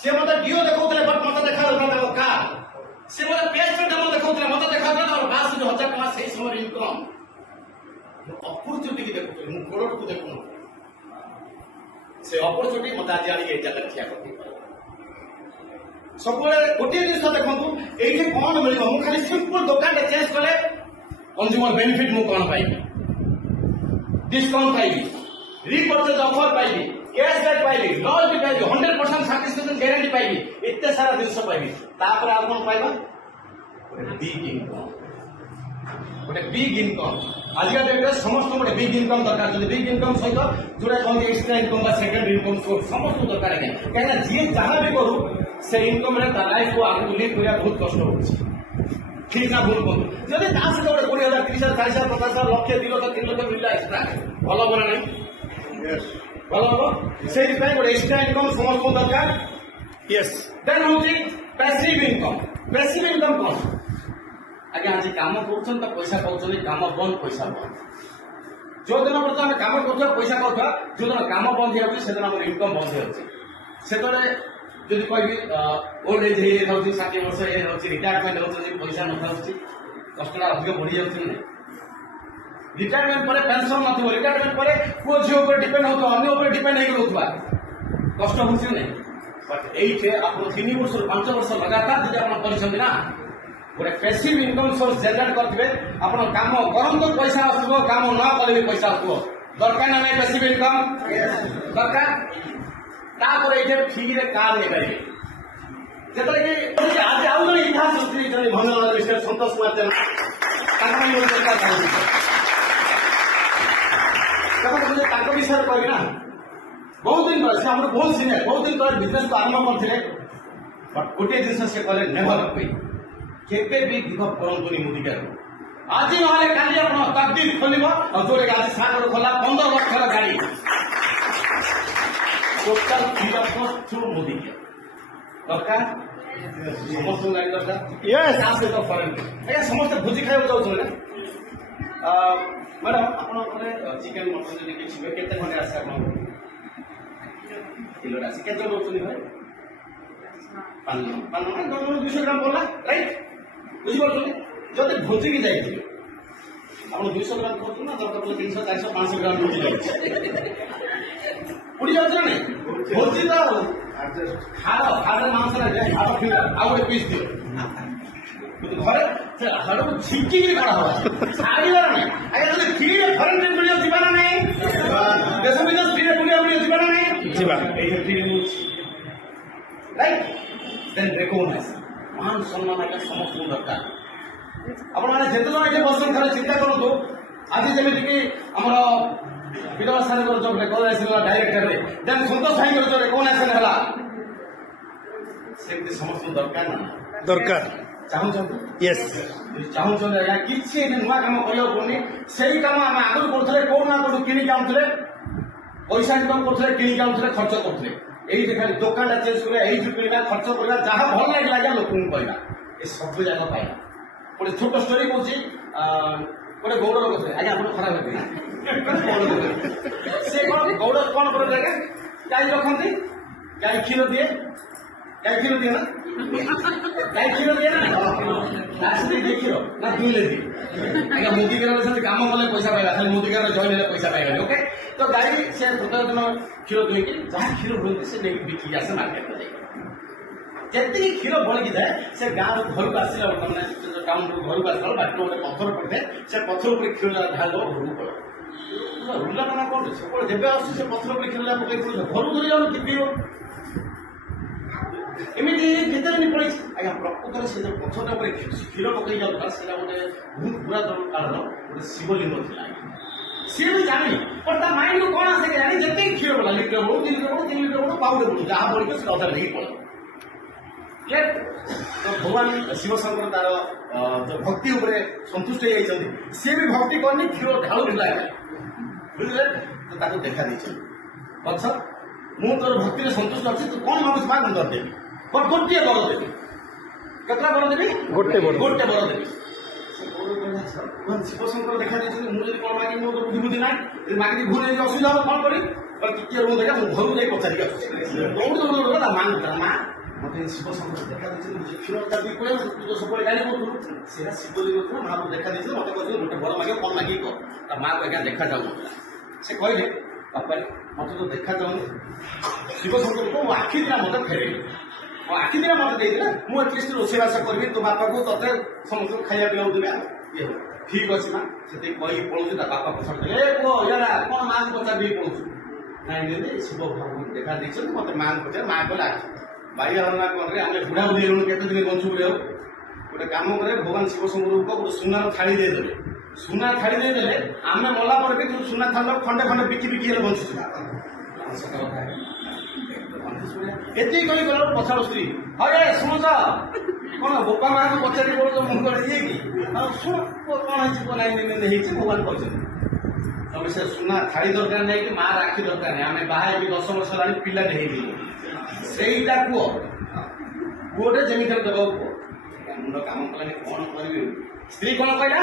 ସେ ମତେ ଡିଓ ଦେଖଉଥିଲେ ବଟ୍ ମତେ ଦେଖାଯାଉଥିଲା ତାଙ୍କ କାର୍। ସେ ମତେ ପେଜ୍ ଡେମୋ ଦେଖଉଥିଲେ ମତେ ଦେଖାଯାଉଥିଲା ତାଙ୍କର 62,000 ଟଙ୍କା ସେଇ ସମୟରେ ଇନକମ୍। ଅପରଚୁନିଟି ଦେଖୁଥିଲି ମୁଁ କୋଡକୁ ଦେଖୁନ ସେ ଅପରଚୁନିଟି ମତେ ଆଜି ଆଣିକି ଏଇ ଜାଗାରେ ଠିଆ କରିଦେଇପାରିଲା। ସବୁବେଳେ ଗୋଟିଏ ଜିନିଷ ଦେଖନ୍ତୁ ଏଇଠି କଣ ମିଳିବ। ମୁଁ ଖାଲି ସିମ୍ପଲ ଦୋକାନଟେ ଚେଞ୍ଜ କଲେ କନଜ୍ୟୁମର ବେନିଫିଟ ମୁଁ କଣ ପାଇବି, ଡିସକାଉଣ୍ଟ ପାଇବି, ରିପର୍ଚେଜ ଅଫର ପାଇବି, କ୍ୟାଶବ୍ୟାକ୍ ପାଇବି, ଲୟଲ୍ଟି ପାଇବି, 100% ସାଟିସ୍ଫାକ୍ସନ ଗ୍ୟାରେଣ୍ଟି ପାଇବି, ଏତେ ସାରା ଜିନିଷ ପାଇବି। ତାପରେ ଆଉ କଣ ପାଇବା? ଗୋଟେ ବିଗ୍ ଇନକମ୍। ଗୋଟେ ବିଗ୍ ଇନକମ୍ ଆଜିକା ଡେଟ୍ରେ ସମସ୍ତଙ୍କୁ ଗୋଟେ ବିଗ୍ ଇନକମ୍ ଦରକାର। ଯଦି ବିଗ୍ ଇନକମ୍ ସହିତ ଯୋଉଟା କହନ୍ତି ଏକ୍ସଟ୍ରା ଇନକମ୍ ବା ସେକେଣ୍ଡ ଇନକମ୍ ସୋର୍ସ ସମସ୍ତଙ୍କୁ ଦରକାର ନାହିଁ। କାହିଁକିନା ଯିଏ ଯାହା ବି କରୁ ସେ ଇନକମ୍ରେ ତା ଲାଇଫକୁ ଆଗକୁ ଲିଡ୍ କରିବା ବହୁତ କଷ୍ଟ ହଉଛି। ঠিক না ভুল বন্ধু যদি তা সହିତ ଗୋଟେ 20,000 30,000 40,000 50,000 ଲକ୍ଷେ 2 ଲକ୍ଷ 3 ଲକ୍ଷ ମିଳିଲା ଏକ୍ସଟ୍ରା ଭଲ ହବ ନା ନାହିଁ? ଭଲ ହବ। ସେଇଥିପାଇଁ ଗୋଟେ ଏକ୍ସଟ୍ରା ଇନକମ୍ ସମସ୍ତଙ୍କୁ ଦରକାର। ୟେସ୍। ଦେନ୍ ହଉଛି ପ୍ୟାସିଭ୍ ଇନକମ୍। ପ୍ୟାସିଭ୍ ଇନକମ୍ କଣ? ଆଜ୍ଞା ଆଜି କାମ କରୁଛନ୍ତି ତ ପଇସା ପାଉଛନ୍ତି, କାମ ବନ୍ଦ ପଇସା ବନ୍ଦ। ଯୋଉଦିନ ପର୍ଯ୍ୟନ୍ତ ଆମେ କାମ କରୁଥିବା ପଇସା ପାଉଥିବା, ଯୋଉଦିନ କାମ ବନ୍ଦ ହେଇଯାଉଛି ସେଦିନ ଆମର ଇନକମ୍ ବନ୍ଦ ହେଇଯାଉଛି। ସେତେବେଳେ ଯଦି କହିବି ଓଲ୍ଡ ଏଜ୍ ହେଇଯାଉଛି, 60 ବର୍ଷ ହେଇଯାଉଛି, ରିଟାୟାରମେଣ୍ଟ ହେଉଛନ୍ତି, ପଇସା ନଥାଉଛି, କଷ୍ଟଟା ଅଧିକ ବଢିଯାଉଛି ନା ନାହିଁ? ରିଟାୟାରମେଣ୍ଟ ପରେ ପେନସନ ନଥିବ, ରିଟାୟାରମେଣ୍ଟ ପରେ ପୁଅ ଝିଅ ଉପରେ ଡିପେଣ୍ଡ ହଉଥିବ, ଅନ୍ୟ ଉପରେ ଡିପେଣ୍ଡ ହେଇକି ରହୁଥିବା, କଷ୍ଟ ହଉଛି ନା ନାହିଁ? ବଟ୍ ଏଇଠି ଆପଣ 3 ବର୍ଷରୁ 5 ବର୍ଷ ଲଗାତାର ଯଦି ଆପଣ କରିଛନ୍ତି ନା ଗୋଟେ ପ୍ୟାସିଭ୍ ଇନକମ୍ ସୋର୍ସ ଜେନେରେଟ୍ କରିଥିବେ, ଆପଣ କାମ କରନ୍ତୁ ପଇସା ଆସୁଥିବ, କାମ ନ କଲେ ବି ପଇସା ଆସୁଥିବ। ଦରକାର ନା ନାହିଁ ପ୍ୟାସିଭ୍ ଇନକମ୍? ଦରକାର। ତାପରେ ଏଇଠି ଠିକରେ କାର୍ ନେଇପାରିବେ। ଯେତେବେଳେ କି ଆଜି ଆଉ ଜଣେ ଇତିହାସ ସୃଷ୍ଟି ହେଇଛନ୍ତି ଭଞ୍ଜନଗର ମିଷ୍ଟର ସନ୍ତୋଷ କୁମାର ଜେନା, ତାଙ୍କ ପାଇଁ ଗୋଟେ ଦରକାର ତାଙ୍କ ବିଷୟରେ କହିବି ନା। ବହୁତ ଦିନ ତଳେ ସେ ଆମର ବହୁତ ସିନିୟର, ବହୁତ ଦିନ ତଳେ ବିଜନେସ୍ ଆରମ୍ଭ କରିଥିଲେ। ବଟ୍ ଗୋଟିଏ ଜିନିଷ ସେ କଲେ ନେଭର କୁଇଟ୍, କେବେ ବି ଗିଭ୍ ଅପ୍ କରନ୍ତୁନି ମୁଦିକାରୁ। ଆଜି ନହେଲେ କାଲି ଆପଣ ତକଦୀର ଖୋଲିବ। ଆଉ ଯୋଉଟା ଆଜି ସାଗର ଖୋଲା 15 ଲକ୍ଷର ଗାଡି ଟୋଟାଲ ଫ୍ରି ଅଫ୍ କଷ୍ଟ ଥ୍ରୁ ମୁଦିକା ଦରକାର। ସମସ୍ତଙ୍କୁ ଗାଡି ଦରକାର। ତା ସହିତ ଫରେନ୍ ଆଜ୍ଞା ସମସ୍ତେ ଭୋଜି ଖାଇବାକୁ ଯାଉଛନ୍ତି ନା ମ୍ୟାଡାମ ଆପଣ ଘରେ ଚିକେନ ମଟନ ଯଦି କିଛି ହୁଏ କେତେ ଖଣ୍ଡେ ଆସେ ଆପଣ କିଲୋଟା ଆସେ? କେତେ ଜଣ ରହୁଛନ୍ତି ଘରେ? 5 ଜଣ। 200 ଗ୍ରାମ ପଡିଲା ରାଇଟ୍, ବୁଝିପାରୁଛନ୍ତି? ଯଦି ଭୋଜିକି ଯାଇଥିବେ ଆପଣ 200 ଗ୍ରାମ କରୁଛନ୍ତି ନା ଦରକାର ପଡ଼ିଲେ 300 400 500 ଗ୍ରାମ ଭୋଜି ଯାଉଛି, ଉଡ଼ି ଯାଉଛି ନା ନାଇଁ? ଭୋଜି ତ ହାଡ ମାଂସ ନାହିଁ, ହାଡ ଫିଲା ଆଉ ଗୋଟେ ପିସ୍ ଦିଅ। ଘରେ ସେ ହାଡକୁ ଝିଙ୍କିକିରି କରା ହବ, ଛାଡ଼ିବାର ନାହିଁ। ଆଜ୍ଞା ଯଦି ଫ୍ରିରେ ଫରେନ୍ ଟ୍ରିପ୍ ମିଳିବ ଯିବା ନା ନାହିଁ? ଦେଶ ବିଦେଶ ଫ୍ରିରେ ବୁଲିବା ମିଳିବ ଯିବା ନା ନାହିଁ? ଯିବା। ଏଇଠି ଫ୍ରିରେ ମିଳୁଛି ରାଇଟ୍। ଦେନ୍ ରେକଗ୍ନାଇଜ୍, ମାନ ସମ୍ମାନ ଆଜ୍ଞା ସମସ୍ତଙ୍କୁ ଦରକାର। ଆପଣମାନେ ଯେତେ ଜଣ ଏଠି ବସନ୍ତି ଥରେ ଚିନ୍ତା କରନ୍ତୁ। ଆଜି ଯେମିତିକି ଆମର ବିନୋଦ ସାରଙ୍କର ଯୋଉ ରେକଗ୍ନାଇଜେସନ ହେଲା ଡାଇରେକ୍ଟରରେ, ଦେନ୍ ସନ୍ତୋଷ ଭାଇଙ୍କର ଯୋଉ ରେକଗ୍ନାଇଜେସନ ହେଲା, ସେମିତି ସମସ୍ତଙ୍କୁ ଦରକାର ନା ଦରକାର? ଚାହୁଁଛନ୍ତି? ୟେସ୍। ଚାହୁଁଛନ୍ତି ଆଜ୍ଞା କିଛି ଏଠି ନୂଆ କାମ କରିବାକୁ ପଡୁନି। ସେଇ କାମ ଆମେ ଆଗରୁ କରୁଥିଲେ, କୋଉଠୁ ନା କୋଉଠୁ କିଣିକି ଆଣୁଥିଲେ, ପଇସା ଇନକମ୍ କରୁଥିଲେ, କିଣିକି ଆଣୁଥିଲେ, ଖର୍ଚ୍ଚ କରୁଥିଲେ। ଏଇଠି ଖାଲି ଦୋକାନଟା ଚେଞ୍ଜ କରିବା, ଏଇଠୁ କିଣିବା, ଖର୍ଚ୍ଚ କରିବା, ଯାହା ଭଲ ଲାଗିଲା ଆଜ୍ଞା ଲୋକଙ୍କୁ କହିବା, ଏ ସବୁ ଯାକ ପାଇବା। ଗୋଟେ ଛୋଟ ଷ୍ଟୋରି କହୁଛି। ଗୋଟେ ଗୌଡ଼ ଲୋକ ଥିଲେ, ଆଜ୍ଞା ଆପଣ ଖରାପ ହେବେ ନା, ସେ କଣ ଗୌଡ଼ କଣ କରନ୍ତି ଆଜ୍ଞା? ଗାଈ ରଖନ୍ତି, ଗାଈ କ୍ଷୀର ଦିଏ, ଗାଈ କ୍ଷୀର ଦିଏ ନା, ଗାଈ କ୍ଷୀର ଦିଏ ନା, ଦିଏ କ୍ଷୀର ନା ଦୁଇଲେ ଦିଏ। ଆଜ୍ଞା ମୁଦିକାର ସେମିତି କାମ କଲେ ପଇସା ପାଇବା, ଖାଲି ମୁଦିକାର ଜଏନ୍ ହେଲେ ପଇସା ପାଇବାନି। ଓକେ, ତ ଗାଈ ସେ ପ୍ରତ୍ୟେକ ଦିନ କ୍ଷୀର ଦୁଇକି ଯାହା କ୍ଷୀର ହୁଅନ୍ତି ସେ ନେଇକି ବିକିକି ଆସେ ମାର୍କେଟରେ ଯାଇ। ଯେତିକି କ୍ଷୀର ବଳିକି ଥାଏ ସେ ଗାଁରୁ ଘରକୁ ଆସିଲା ବେଳେ, ମାନେ ଟାଉନରୁ ଘରକୁ ଆସିଲା ବେଳେ ବାଟରେ ଗୋଟେ ପଥର ପଡ଼ିଥାଏ, ସେ ପଥର ଉପରେ କ୍ଷୀର ଢାଳିଦେବ, ଘରକୁ ପଳେଇବ। ରୁଲା ମାନେ କଣ ସବୁବେଳେ ଯେବେ ଆସୁଛି ସେ ପଥର ଉପରେ କ୍ଷୀର ପକେଇ ଘରକୁ ଧରି ଯାଉନି ପିଇବ। ଏମିତି କେତେ ଦିନ ପଳେଇଛି ଆଜ୍ଞା। ପ୍ରକୃତରେ ସେ ଯୋଉ ପଥରଟା ଉପରେ କ୍ଷୀର ପକେଇ ଯାଉଥିଲା ସେଇଟା ଗୋଟେ ବହୁତ ପୁରାତନ କାଳର ଗୋଟେ ଶିବଲିଙ୍ଗ ଥିଲା ଆଜ୍ଞା। ସିଏ ବି ଜାଣିନି, ବଟ୍ ତା ମାଇଣ୍ଡକୁ କଣ ଆସେ ଜାଣି ଯେତିକି କ୍ଷୀର ପଡ଼ିଲା, ଲିଟର ହଉ 2 ଲିଟର ହଉ 3 ଲିଟର ହଉ ପାଉଡର ପଡ଼ୁ, ଯାହା ପଡ଼ିବ ସେ ଅଧା ନେଇକି ପଳେଇବ। ତ ଭଗବାନ ଶିବ ଶଙ୍କର ତାର ଭକ୍ତି ଉପରେ ସନ୍ତୁଷ୍ଟ ହେଇଯାଇଛନ୍ତି। ସିଏ ବି ଭକ୍ତି କରିନି, କ୍ଷୀର ଢାଳୁଥିଲା ବୁଝିଲେ, ତ ତାକୁ ଦେଖା ଦେଇଛନ୍ତି। ବତ୍ସ ମୁଁ ତୋର ଭକ୍ତିରେ ସନ୍ତୁଷ୍ଟ ଅଛି, ତୁ କଣ ମାଗୁଛୁ ମା ମୁଁ ତୋର ଦେବି, ଗୋଟିଏ ବର ଦେବି। କେତେଟା ବର ଦେବି? ଗୋଟେ ବର ଦେବି। ଶିବ ଶଙ୍କର ଦେଖା ଦେଇଛନ୍ତି, ମୁଁ ଯଦି କଣ ମାଗିବି ମୋର ବୁଦ୍ଧି ନାହିଁ, ଯଦି ମାଗିବି ଭୁଲ ହେଇକି ଅସୁବିଧା ହବ କଣ କରିବି? ଟିକେ ରୁହ ଦେଖା ମୁଁ ଘରକୁ ଯାଇ ପଚାରିକି ଦୌଡ଼ି ତା ମାଆ ମା ମତେ ଶିବ ଶଙ୍କର ଦେଖା ଦେଇଛନ୍ତି କ୍ଷୀର ବି କହିବ ତୁ ତ ସବୁବେଳେ ଗାଳି କରୁଥିଲୁ ସେଇଟା ଶିବଲିଙ୍ଗ ଥିଲା ମହାପ୍ରଭୁ ଦେଖା ଦେଇଥିଲେ ମତେ କହିଥିଲେ ଗୋଟେ ବର ମାଗିବ କଣ ମାଗିକି କହ ତା ମାଆକୁ ଆଜ୍ଞା ଦେଖାଯାଉନଥିଲା ସେ କହିଲେ ବାପା ମତେ ତ ଦେଖାଯାଉନି ଶିବ ଶଙ୍କରକୁ ମୋ ଆଖି ଦିନ ମତେ ଫେରେଇଲି ମୋ ଆଖି ଦିନ ମତେ ଦେଇଥିଲା ମୁଁ ଆଟଲିଷ୍ଟ ରୋଷେଇବାସ କରିବି ତୋ ବାପାକୁ ତତେ ସମସ୍ତଙ୍କୁ ଖାଇବା ପିଇବାକୁ ଦେବି ଇଏ ଠିକ ଅଛି ମା ସେତିକି କହିକି ପଳଉଛି ତା ବାପା ପଚାରୁଥିଲେ ଏ ପୁଅ ଇଆଡା କଣ ମାଆଙ୍କୁ ପଚାରିକି ପଳଉଛୁ ନାଇଁ ନାଇଁ ଶିବ ଭଗବାନ ଦେଖା ଦେଇଛନ୍ତି ମତେ ମାଆଙ୍କୁ ପଚାର ମା କହିଲା ବାଇଆ ହରଣା କରେ ଆମେ ବୁଢା ବୁଢୀ ହେଲୁଣି କେତେ ଦିନ ବଞ୍ଚୁ ଆଉ ଗୋଟେ କାମ କରେ ଭଗବାନ ଶିବ ଶଙ୍କରଙ୍କୁ ଗୋଟେ ସୁନାର ଥାଳି ଦେଇଦେଲେ ସୁନା ଥାଳି ଦେଇଦେଲେ ଆମେ ମଲା ପରେ ବି କିନ୍ତୁ ସୁନା ଥାଳିର ଖଣ୍ଡେ ଖଣ୍ଡେ ବିକି ବିକି ହେଲେ ବଞ୍ଚୁଛୁ ଏତିକି କହି ଗଲା ପଛାର ସ୍ତ୍ରୀ ହରେ ଶୁଣୁଛ କଣ ବୋପା ମାଆଙ୍କୁ ପଚାରି ପଡୁଛ ମୁଁ କରି ଦିଏ କି ଶୁଣ କଣ ହେଇଛି ହେଇଛି ଭଗବାନ କହିଛନ୍ତି ତମେ ସେ ସୁନା ଥାଳି ଦରକାର ନାହିଁ କି ମାଆ ରାକ୍ଷୀ ଦରକାର ନାହିଁ ଆମେ ବାହା ହେଇକି 10 ବର୍ଷ ହେଲାଣି ପିଲାଟେ ହେଇଯିବ ସେଇଟା କୁହ ପୁଅଟେ ଯେମିତି ଦେବାକୁ କୁହ ମୁଣ୍ଡ କାମ କଲାନି କଣ କରିବି ସ୍ତ୍ରୀ କଣ କହିଲା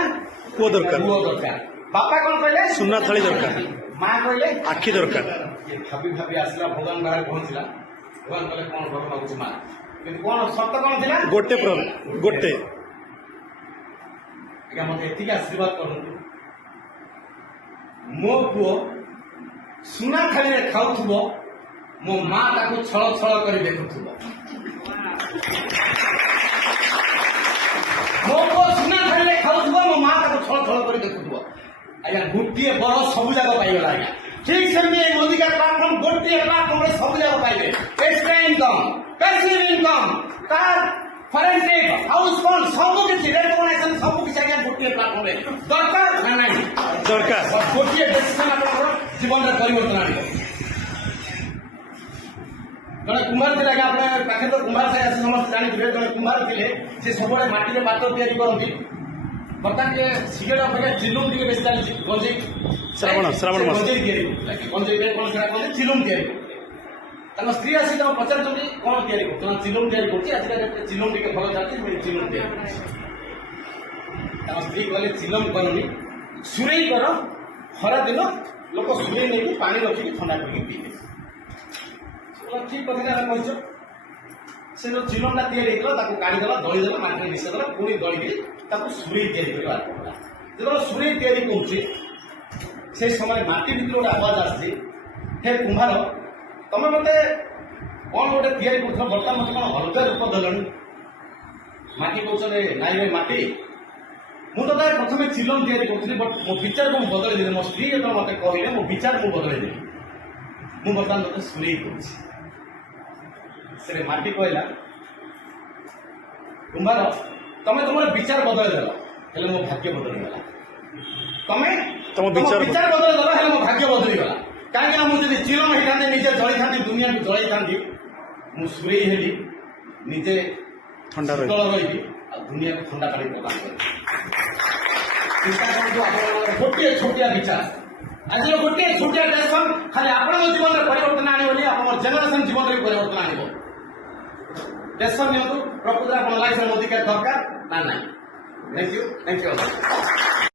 ପୁଅ ଦରକାର ବାପା କଣ କହିଲେ ସୁନା ଥାଳି ଦରକାର ମା କହିଲେ ଆଖି ଦରକାର ଭାବି ଭାବି ଆସିଲା ଭଗବାନ ବାହାରେ ପହଞ୍ଚିଲା ଭଗବାନ କହିଲେ କଣ ଭଲ ଲାଗୁଛି ମା କିନ୍ତୁ କଣ ସର୍ତ୍ତ କଣ ଥିଲା ଗୋଟେ ଆଜ୍ଞା ମତେ ଏତିକି ଆଶୀର୍ବାଦ କରନ୍ତୁ ମୋ ପୁଅ ସୁନା ଥାଳିରେ ଖାଉଥିବ ମୋ ମା ତାକୁ ଛଳ ଛଳ କରି ଦେଖୁଥିବ ମୋ ପୁଅ ସୁନା ଥାଳିରେ ଖାଉଥିବ ମୋ ମା ତାକୁ ଛଳ ଛଳ କରି ଦେଖୁଥିବ ଆଜ୍ଞା ଗୋଟିଏ ବର ସବୁ ଯାକ ପାଇଗଲା ଆଜ୍ଞା ଠିକ ସେମିତି ଏଇ ମୋଦିକା ପ୍ଲାଟଫର୍ମ ଗୋଟିଏ ପ୍ଲାଟଫର୍ମରେ ସବୁ ଯାକ ପାଇବେ extra income passive income car forensic house fund ସବୁ କିଛି ରେକଗ୍ନାଇଜେସନ ସବୁ କିଛି ଆଜ୍ଞା ଗୋଟିଏ ପ୍ଲାଟଫର୍ମରେ ଦରକାର ନା ନାହିଁ ଦରକାର ଗୋଟିଏ ଡେସିସନ ଆପଣଙ୍କର ଜୀବନରେ ପରିବର୍ତ୍ତନ ଆଣିବ ଜଣେ କୁମ୍ଭାର ଥିଲେ ଆଜ୍ଞା ଆପଣ ପାଖରେ ତ କୁମ୍ଭାର ସାହି ଆସି ସମସ୍ତେ ଜାଣିଥିବେ ଜଣେ କୁମ୍ଭାର ଥିଲେ ସେ ସବୁବେଳେ ମାଟିରେ ପାତ୍ର ତିଆରି କରନ୍ତି ବର୍ତ୍ତମାନ ଟିକେ ସିଗାରେଟ ଅପେକ୍ଷା ଚିଲୁମ ଟିକେ ବେଶୀ ଚାଲିଛି ଗଞ୍ଜେଇ ଶ୍ରାବଣ ମାସ ଗଞ୍ଜେଇ ତିଆରି ଗଞ୍ଜେଇ ପାଇଁ କଣ ସେଟା କହନ୍ତି ଚିଲୁମ ତିଆରି ତାଙ୍କ ସ୍ତ୍ରୀ ଆସି ତାଙ୍କୁ ପଚାରୁଛନ୍ତି କଣ ତିଆରି କରୁଛ ନା ଚିଲୁମ ତିଆରି କରୁଛି ଆଜିକାଲି ଚିଲୁମ ଟିକେ ଭଲ ଚାଲିଛି ଚିଲୁମ ତିଆରି କରୁଛି ତାଙ୍କ ସ୍ତ୍ରୀ କହିଲେ ଚିଲମ କରନି ସୁରେଇ କର ଖରା ଦିନ ଲୋକ ସୁରେଇ ନେଇକି ପାଣି ରଖିକି ଥଣ୍ଡା କରିକି ପିଇବେ ଠିକ କଥା କହିଛ ସେ ଯୋଉ ଚିଲମଟା ତିଆରି ହେଇଥିଲା ତାକୁ କାଢିଦେଲା ଦଳିଦେଲା ମାଟିରେ ମିଶେଇଦେଲା ପୁଣି ଦଳିକି ତାକୁ ସୁରେଇ ତିଆରି କରିବା ଆରମ୍ଭ କଲା ଯେତେବେଳେ ସୁରେଇ ତିଆରି କରୁଛି সেই সময় মাটি ভিতরে গোটে আওয়াজ আসছে হে কুম্ভার তুমি মতো কଣ গোটে ତିଆରି କରୁଥିଲ ବର୍ତ୍ତମାନ ମତେ କଣ ଅଲଗା ରୂପ ଦେଲଣି ମାଟି କହୁଛନ୍ତି ନାଇଁ ଭାଇ ମାଟି ମୁଁ ତ ପ୍ରଥମେ ଚିଲମ ତିଆରି କରୁଥିଲି ବଟ୍ ମୋ ବିଚାରକୁ ମୁଁ ବଦଳେଇ ଦେଲି ମୋ ସ୍ତ୍ରୀ ଯେତେବେଳେ ମତେ କହିଲେ ମୋ ବିଚାର ମୁଁ ବଦଳେଇ ଦେଲି ମୁଁ ବର୍ତ୍ତମାନ ତତେ ସୁରେଇ କରୁଛି ସେ ମାଟି କହିଲା କୁମ୍ଭାର ତମେ ତମର ବିଚାର ବଦଳେଇ ଦେଲ ହେଲେ ମୋ ଭାଗ୍ୟ ବଦଳିଗଲା ତମେ ତମ ବିଚାର ବଦଳେଇ ଦେଲ ହେଲେ ମୋ ଭାଗ୍ୟ ବଦଳିଗଲା କାହିଁକି ନା ମୁଁ ଯଦି ଚିଲମ ହେଇଥାନ୍ତି ନିଜେ ଜଳିଥାନ୍ତି ଦୁନିଆକୁ ଜଳେଇଥାନ୍ତି ମୁଁ ସୁରେଇ ହେଲି ନିଜେ ଥଣ୍ଡା ରହିବି ଆଉ ଦୁନିଆକୁ ଥଣ୍ଡା ପାଣି ପ୍ରଦାନ କରିବି ଚିନ୍ତା କରନ୍ତୁ ଆପଣଙ୍କର ଗୋଟିଏ ଛୋଟିଆ ବିଚାର ଆଜିର ଗୋଟିଏ ଛୋଟିଆ ଡେସିସନ ଖାଲି ଆପଣଙ୍କ ଜୀବନରେ ପରିବର୍ତ୍ତନ ଆଣିବନି ଆପଣଙ୍କ ଜେନେରେସନ ଜୀବନରେ ପରିବର୍ତ୍ତନ ଆଣିବ ଡେସିସନ ନିଅନ୍ତୁ ପ୍ରକୃତରେ ଆପଣ ଲାଇଫରେ ମୋଦି ଦରକାର ନା ନାହିଁ ଥ୍ୟାଙ୍କ ୟୁ